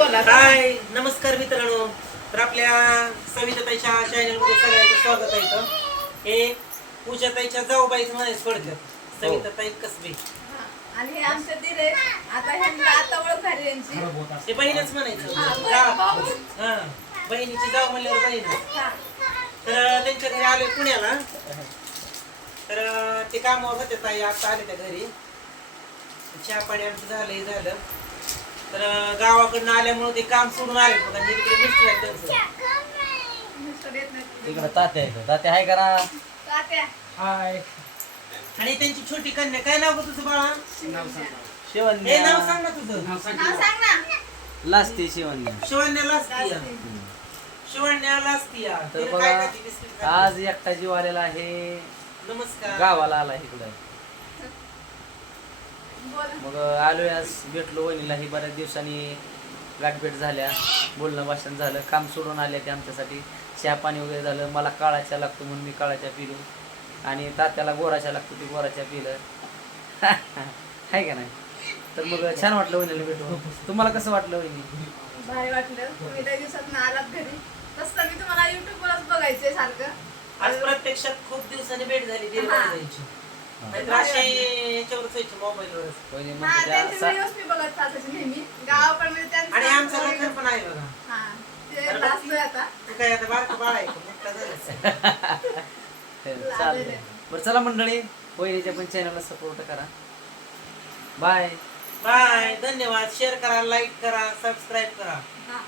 हाय नमस्कार मित्रांनो. तर आपल्या सविताताईच्या चॅनलमध्ये सगळ्यांचं स्वागत आहे. इथं हे पूजाताईच्या जाऊबाईच म्हणायचं थोडक्यात सविताताई कसबे. आणि हे आमचे दीर आहे. आता ह्यांना आता ओळख झाली यांची. ते बहीणच म्हणायचं. हा बहिणीची जाऊ म्हणल्यावर बहीणच. तर त्यांच्या घरी आले पुण्याला. तर ते कामावर होते ताई, आता आले त्या घरी. चहा पाणी आमचं झालं. तर गावाकडनं आल्यामुळे ते काम सोडून आले. बघा तिकडे मिस्टर आहेत त्यांचं. तिकडे तात्या आहे. तात्या आहे करा. तात्या. हाय. आणि त्यांची छोटी कन्या, काय नाव ग तुझं बाळा? हे शिवन्या. नाव सांग ना तुझं. नाव सांग ना. लाजते शिवन्या. शिवण्या लास्तिया. शिवण्या लास्तिया. तर तिला काय बघा खाती बिस्किट खाती? आज एकटा जीव आलेला आहे. नमस्कार. गावाला आला इकडं. बोल. मग आलोय आज, भेटलो वहिनीला ही बऱ्याच दिवसांनी गाठभेट झाल्या, बोलणं भाषण झालं. काम सोडून आले ते आमच्यासाठी. चहा पाणी वगैरे झालं. मला काळाच्या लागतो म्हणून मी काळाच्या पिलो, आणि तात्याला गोराच्या लागतो ते गोराच्या पिलं. आहे का नाही? तर मग छान वाटलं वहिनीला भेटून. तुम्हाला कसं वाटलं वहिनी? भारी वाटलं. तुम्ही त्या दिवसात आलात घरी. तसं मी तुम्हाला युट्यूबवरच बघायचे सारखं. आज प्रत्यक्षात खूप दिवसांनी भेट झाली हा. दिवाळीची. नाहीतर अशी याच्यावरच व्हायची, मोबाईलवरच. वहिनी हा, म्हणते त्यांचे त्या व्हिडिओज मी बघत असायचे नेहमी. गावाकडे म्हणजे त्यांचं आणि आमचा लेखन पण आहे बघा. हा, ते लाजतोय आता. तू काय आता बारका बाळ आहे का? मोठा झाला. चालेल. बरं चला मंडळी, वहिनीच्या पण चॅनलला सपोर्ट करा. बाय. बाय. धन्यवाद. शेअर करा, लाईक करा, सबस्क्राईब करा. हा.